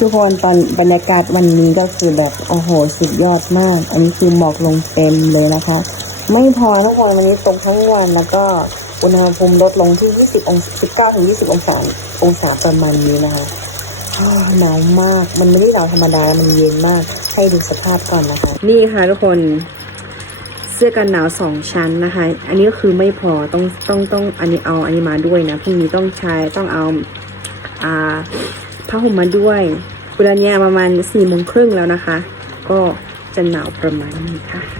ทุกคนตอนบรรยากาศวันนี้ก็คือแบบโอ้โหสุดยอดมากอันนี้คือหมอกลงเต็มเลยนะคะไม่พอทุกคนวันนี้ตกทั้งวันแล้วก็อุณหภูมิลดลงที่19 ถึง 20 องศาประมาณนี้นะคะหนาวมากมันไม่ได้หนาวธรรมดามันเย็นมากให้ดูสภาพก่อนนะคะนี่ค่ะทุกคนเสื้อกันหนาว2 ชั้นนะคะอันนี้ก็คือไม่พอต้องอันนี้มาด้วยนะพรุ่งนี้ต้องเอาผ้าห่มมาด้วยเวลาเนี้ยประมาณ4 โมงครึ่งแล้วนะคะก็จะหนาวประมาณนี้ค่ะ